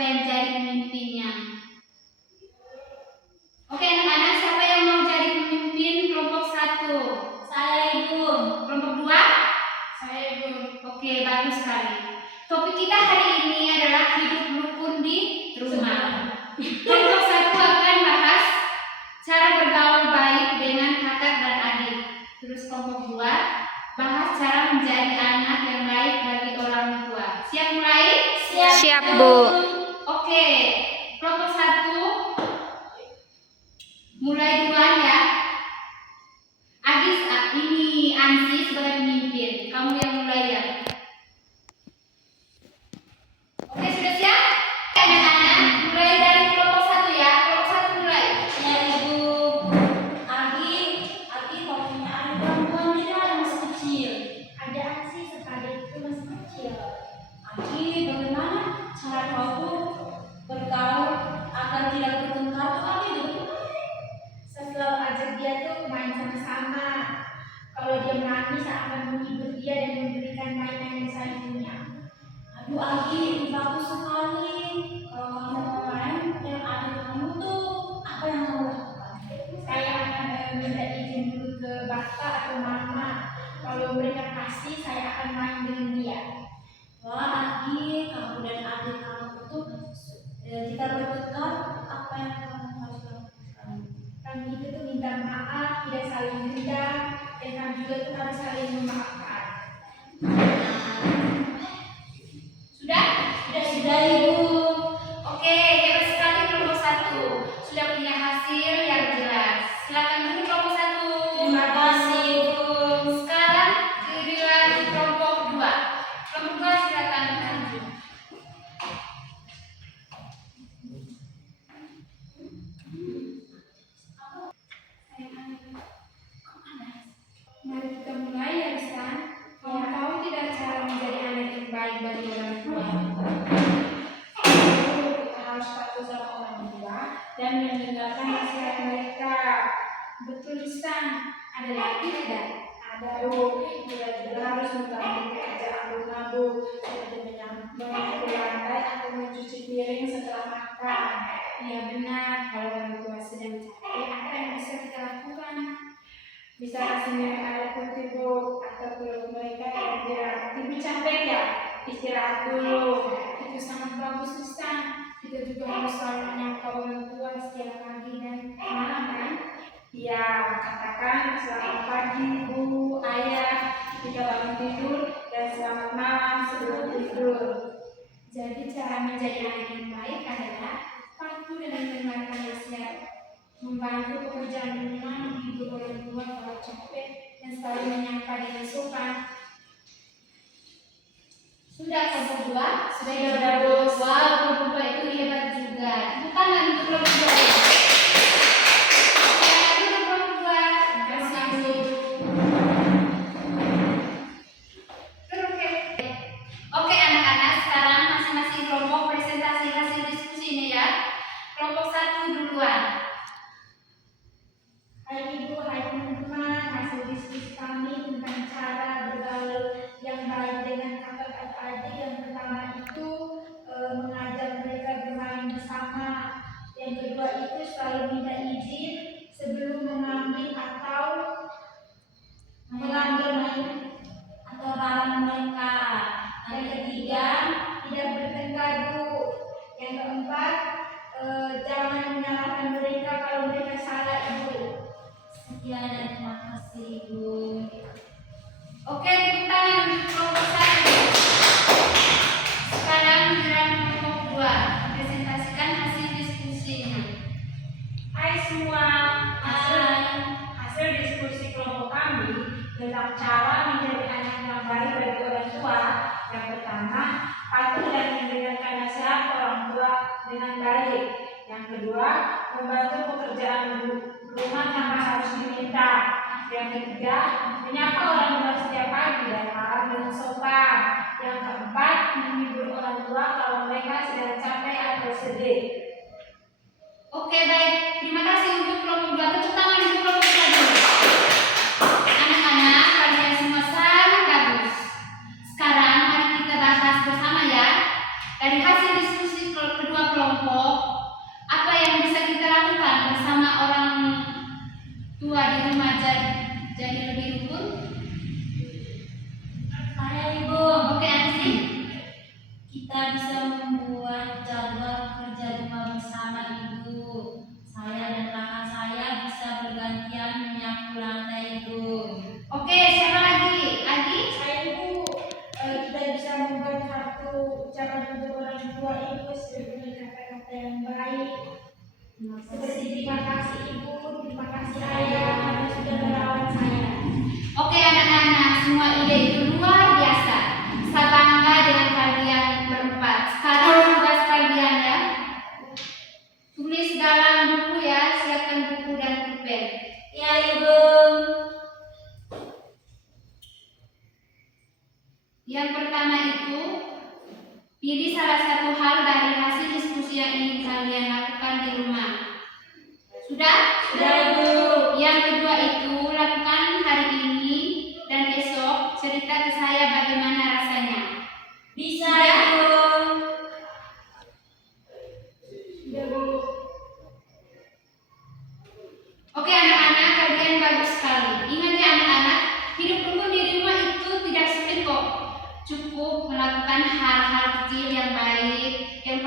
siapa yang jadi pemimpinnya. Oke anak-anak, siapa yang mau jadi pemimpin kelompok 1? Saya, Ibu. Kelompok 2? Saya, Ibu. Oke, bagus sekali. Topik kita hari ini adalah hidup rukun di rumah. Kelompok 1 akan bahas cara bergaul baik dengan kakak dan adik. Terus kelompok 2 bahas cara menjadi anak yang baik bagi orang tua. Siap mulai? Siap, Bu. Oke, kelompok 1 mulai duluan ya. Agis, ini Ansi sebagai pemimpin. Kamu yang mulai ya. Oke, sudah siap? Anak-anak, mulai dari kelompok 1 ya. Kelompok 1 mulai. Ya, Ibu. Agi kalau punya adik perempuan tidak yang masih kecil. Ada Aksi serta adik itu masih kecil. Agi, bagaimana cara kau bergaul agar tidak bertengkar tuh Agi? Saya selalu ajak dia tuh main sama-sama. Kalau dia menangis, saya akan menghibur dia dan memberikan mainan yang saya punya. Aduh Agi, ini bagus sekali. Kalau kamu mau main dengan adik kamu tuh, apa yang kamu lakukan? Saya akan minta izin dulu ke bapak atau mama. Kalau mereka kasih, saya akan main dengan dia. Wah Agi, kamu dan adik kamu itu jika bertengkar, apa yang kamu harus lakukan? Kami itu tuh minta maaf, tidak saling dendam, dan kami juga tuh harus saling memaafkan. Sudah Ibu. Oke, hebat sekali kelompok 1. Sudah punya hasil yang jelas. Silakan dulu kelompok 1. Terima kasih Ibu. Sekarang giliran kelompok 2. Kelompok 2 silakan maju. Mari kita mulai ya, Rizkan. Kamu tahu tidak cara menjadi anak yang baik bagi orang tua? Kita harus patuh sama orang tua dan mendengarkan nasihat mereka. Betul, Rizkan. Ada lagi tidak? Ada, Bu. Kita juga harus membantu pekerjaan rumah, Bu. Seperti menyapu lantai atau mencuci piring setelah makan. Iya benar. Kalau orang tua sedang capek, apa yang bisa kita lakukan? Bisa kasih minum air putih, Bu, atau kalau mereka istirahat. Ibu capek ya? Istirahat dulu. Itu sangat bagus, Rizkan. Kita juga harus selalu menyapa orang tua setiap pagi dan malam, kan? Iya, katakan selamat pagi, Bu, Ayah, ketika bangun tidur, dan selamat malam sebelum tidur. Jadi cara menjadi anak yang baik adalah patuh dan mendengarkan nasihat, membantu pekerjaan rumah, menghibur orang tua kalau capek, dan selalu menyapa dengan sopan. Sudah kelompok 2? Sudah ya, Bu. Wow, kelompok 2 itu hebat juga. Tepuk tangan untuk kelompok 2 ya. Silakan dulu kelompok 2. Terima kasih. Oke anak-anak, sekarang masing-masing kelompok presentasi hasil diskusi ini ya. Kelompok 1 duluan. Hai Ibu, hai teman-teman, hasil diskusi kami tentang cara bergaul yang baik dengan kakak atau adik. Yang pertama itu mengajak mereka bermain bersama. Yang kedua itu selalu minta izin sebelum mengambil atau mengambil main Atau barang mereka. Yang ketiga, tidak bertengkar, Bu. Yang keempat, jangan menyalahkan mereka kalau mereka salah, Ibu. Sekian dan terima kasih Ibu. Oke, tepuk tangan untuk kelompok 1. Sekarang giliran kelompok 2. Presentasikan hasil diskusinya. Hai semua, hasil diskusi kelompok kami tentang cara menjadi anak yang baik bagi orang tua. Yang pertama, patuh dan mendengarkan nasihat orang tua dengan baik. Yang kedua, membantu pekerjaan rumah tanpa harus diminta. Yang ketiga, menyapa orang tua setiap pagi dan malam dengan sopan. Yang keempat, menghibur orang tua kalau mereka sedang capek atau sedih. Oke, baik. Terima kasih untuk kelompok 2. Tepuk tangan untuk kelompok 1. Anak-anak, kalian semua sangat bagus. Sekarang mari kita bahas bersama ya. Dari hasil diskusi kedua bersama Ibu. Saya dan kakak saya bisa bergantian menyapu lantai, Ibu. Oke, siapa lagi? Adi? Saya Ibu, kita bisa membuat kartu ucapan untuk orang tua Ibu sebagai kata-kata yang baik. Seperti terima kasih Ibu, terima kasih Ayah karena sudah merawat saya. Oke anak-anak, semua ide itu luar biasa. Saya bangga dengan kalian berempat. Sekarang tugas kalian ya. Tulis dalam buku ya, siapkan buku dan pulpen. Ya, Ibu. Yang pertama itu, pilih salah satu hal dari hasil diskusi yang ingin kalian lakukan di rumah. Sudah? Sudah, Ibu. Yang kedua itu, lakukan hari ini dan esok cerita ke saya bagaimana rasanya. Bisa, Ibu. Ya Bu. Oke anak-anak, kalian bagus sekali. Ingat ya anak-anak, hidup rukun di rumah itu tidak sulit kok. Cukup melakukan hal-hal kecil yang baik, yang